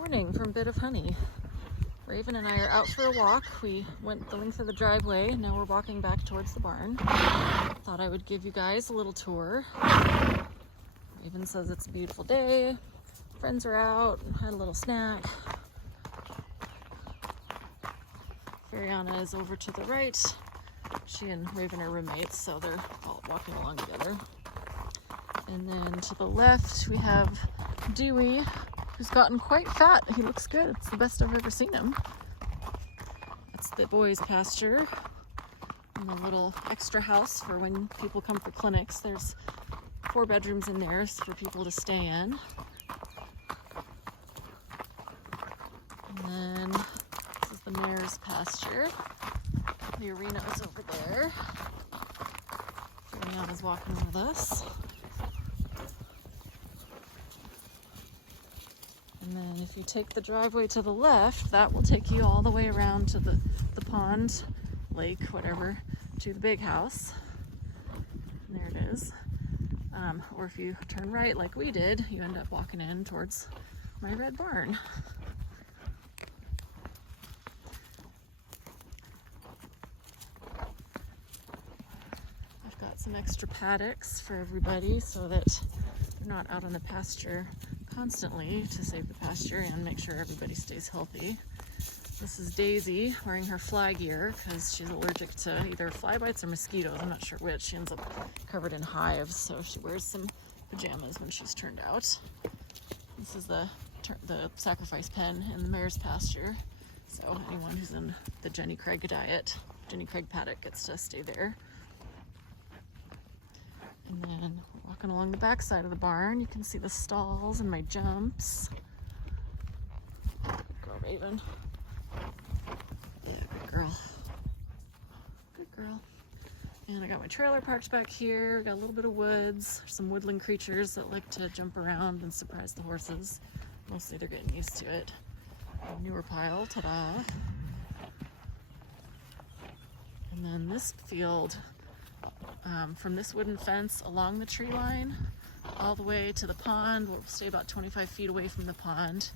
Morning from Bit of Honey. Raven and I are out for a walk. We went the length of the driveway. Now we're walking back towards the barn. Thought I would give you guys a little tour. Raven says it's a beautiful day. Friends are out. Had a little snack. Fariana is over to the right. She and Raven are roommates, so they're all walking along together. And then to the left we have Dewey, who's gotten quite fat. He looks good. It's the best I've ever seen him. It's the boys' pasture and a little extra house for when people come for clinics. There's 4 bedrooms in there for people to stay in. And then this is the mare's pasture. The arena is over there. Brianna's walking with us. And then if you take the driveway to the left, that will take you all the way around to the pond, lake, whatever, to the big house. And there it is. Or if you turn right like we did, you end up walking in towards my red barn. I've got some extra paddocks for everybody so that they're not out on the pasture constantly, to save the pasture and make sure everybody stays healthy. This is Daisy wearing her fly gear because she's allergic to either fly bites or mosquitoes. I'm not sure which. She ends up covered in hives, so she wears some pajamas when she's turned out. This is the sacrifice pen in the mare's pasture, so anyone who's in the Jenny Craig diet, Jenny Craig paddock, gets to stay there. And then we're walking along the back side of the barn. You can see the stalls and my jumps. Good girl, Raven. Yeah, good girl. Good girl. And I got my trailer parked back here. Got a little bit of woods. There's some woodland creatures that like to jump around and surprise the horses. Mostly they're getting used to it. A manure pile, ta-da. And then this field, from this wooden fence along the tree line all the way to the pond. We'll stay about 25 feet away from the pond,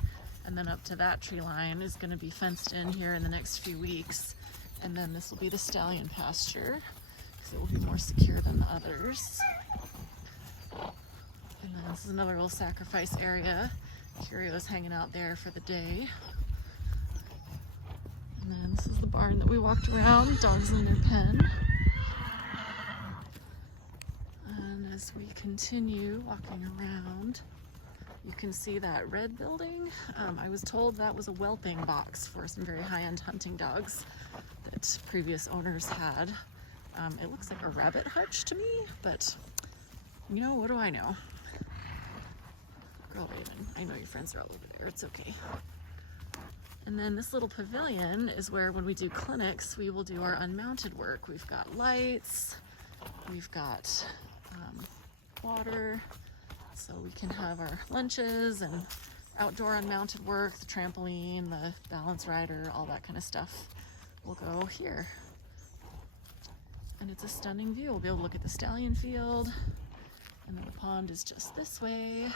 and then up to that tree line is going to be fenced in here in the next few weeks. And then this will be the stallion pasture because it will be more secure than the others. And then this is another little sacrifice area. Curio's hanging out there for the day. And then this is the barn that we walked around. Dogs in their pen. As we continue walking around, you can see that red building. I was told that was a whelping box for some very high-end hunting dogs that previous owners had. It looks like a rabbit hutch to me, but you know, what do I know? Girl Raven, I know your friends are all over there. It's okay. And then this little pavilion is where, when we do clinics, we will do our unmounted work. We've got lights, we've got water, so we can have our lunches and outdoor unmounted work. The trampoline, the balance rider, all that kind of stuff will go here. And it's a stunning view. We'll be able to look at the stallion field, and then the pond is just this way.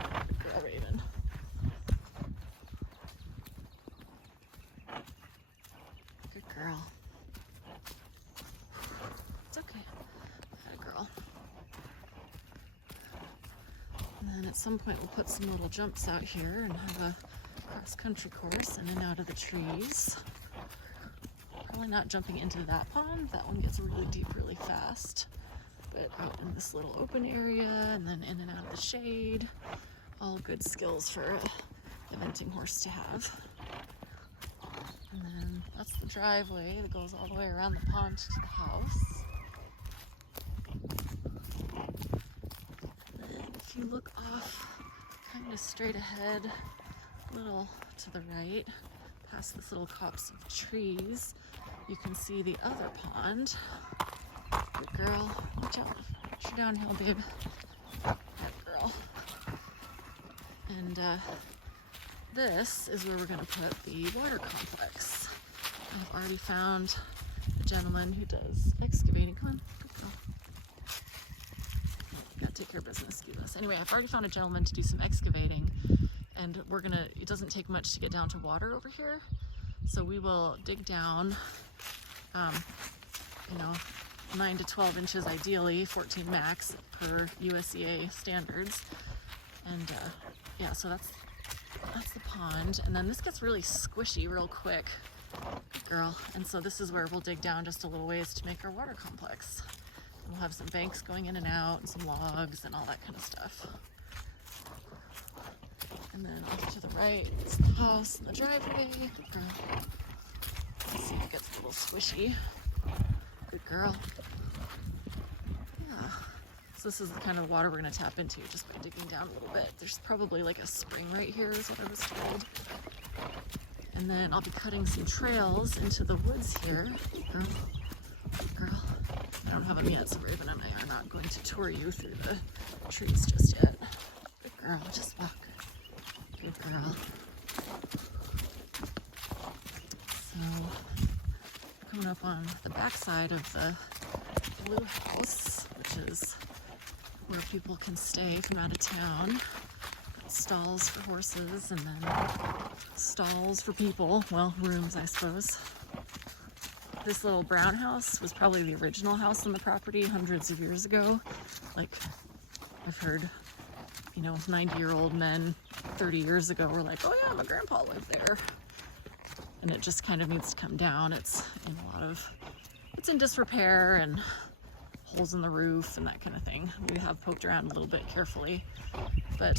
Good girl, Raven. Good girl. It's okay. Had a girl. And then at some point we'll put some little jumps out here and have a cross-country course in and out of the trees. Probably not jumping into that pond. That one gets really deep really fast. But out in this little open area and then in and out of the shade. All good skills for an eventing horse to have. And then that's the driveway that goes all the way around the pond to the house. And if you look off kind of straight ahead, a little to the right, past this little copse of trees, you can see the other pond. Good girl. Watch out. Watch your downhill, babe. Good girl. And this is where we're going to put the water complex. I've already found a gentleman who does excavating. Come on, good girl. Gotta take take care of business, Gibas. Anyway, I've already found a gentleman to do some excavating, and it doesn't take much to get down to water over here. So we will dig down, 9 to 12 inches ideally, 14 max per USDA standards. And yeah, so that's the pond. And then this gets really squishy real quick. Good girl. And so this is where we'll dig down just a little ways to make our water complex. And we'll have some banks going in and out and some logs and all that kind of stuff. And then off to the right is the house and the driveway. Good girl. Let's see if it gets a little squishy. Good girl. Yeah. So this is the kind of water we're going to tap into just by digging down a little bit. There's probably like a spring right here is what I was told. And then I'll be cutting some trails into the woods here. Good girl. I don't have them yet, so Raven and I are not going to tour you through the trees just yet. Good girl, just walk. Good girl. So, coming up on the back side of the blue house, which is where people can stay from out of town. Got stalls for horses and then stalls for people. Well, rooms, I suppose. This little brown house was probably the original house on the property hundreds of years ago. Like, I've heard, 90-year-old men 30 years ago were like, oh yeah, my grandpa lived there. And it just kind of needs to come down. It's it's in disrepair and holes in the roof and that kind of thing. We have poked around a little bit carefully, but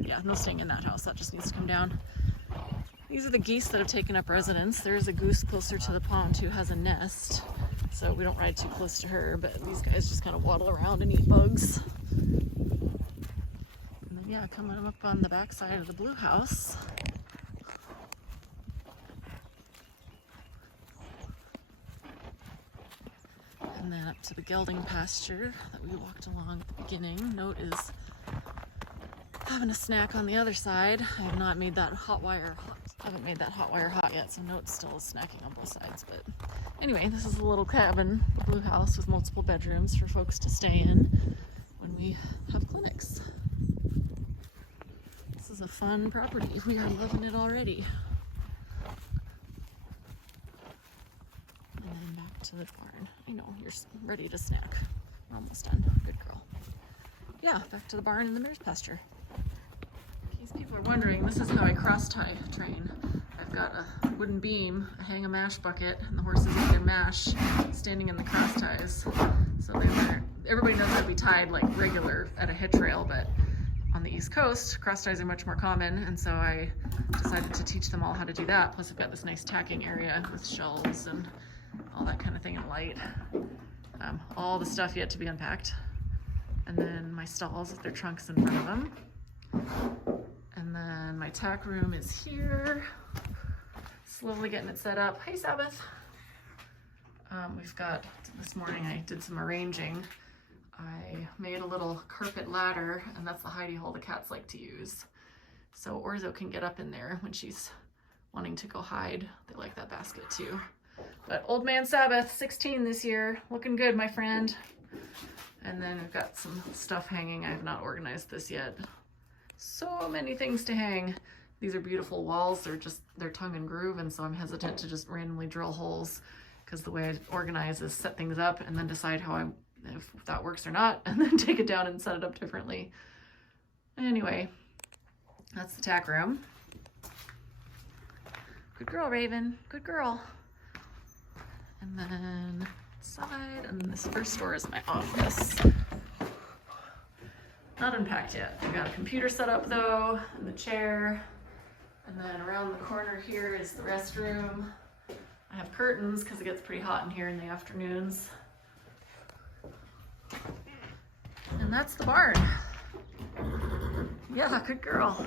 yeah, no staying in that house. That just needs to come down. These are the geese that have taken up residence. There's a goose closer to the pond who has a nest, so we don't ride too close to her, but these guys just kind of waddle around and eat bugs. And then, yeah, coming up on the back side of the blue house. And then up to the gelding pasture that we walked along at the beginning. Note is having a snack on the other side. I have not made that hot wire hot. I haven't made that hot wire hot yet, so Note still is snacking on both sides. But anyway, this is a little cabin, the blue house with multiple bedrooms for folks to stay in when we have clinics. This is a fun property. We are loving it already. And then back to the barn. I know, you're ready to snack. We're almost done. Good girl. Yeah, back to the barn and the mare's pasture. In case people are wondering, this is how I cross-tie train. I've got a wooden beam, I hang a mash bucket, and the horses eat their mash standing in the cross ties. So everybody knows that'd be tied like regular at a hitch rail, but on the East Coast, cross ties are much more common, and so I decided to teach them all how to do that. Plus I've got this nice tacking area with shelves and all that kind of thing, and light. All the stuff yet to be unpacked. And then my stalls with their trunks in front of them. And then my tack room is here. Slowly getting it set up. Hey, Sabbath. We've got, this morning I did some arranging. I made a little carpet ladder, and that's the hidey hole the cats like to use. So Orzo can get up in there when she's wanting to go hide. They like that basket too. But Old Man Sabbath, 16 this year. Looking good, my friend. And then I've got some stuff hanging. I have not organized this yet. So many things to hang. These are beautiful walls. They're tongue and groove, and so I'm hesitant to just randomly drill holes, because the way I organize is set things up and then decide if that works or not, and then take it down and set it up differently. Anyway, that's the tack room. Good girl, Raven. Good girl. And then side, and this first door is my office. Not unpacked yet. I've got a computer set up though, and the chair. And then around the corner here is the restroom. I have curtains because it gets pretty hot in here in the afternoons. And that's the barn. Yeah, good girl.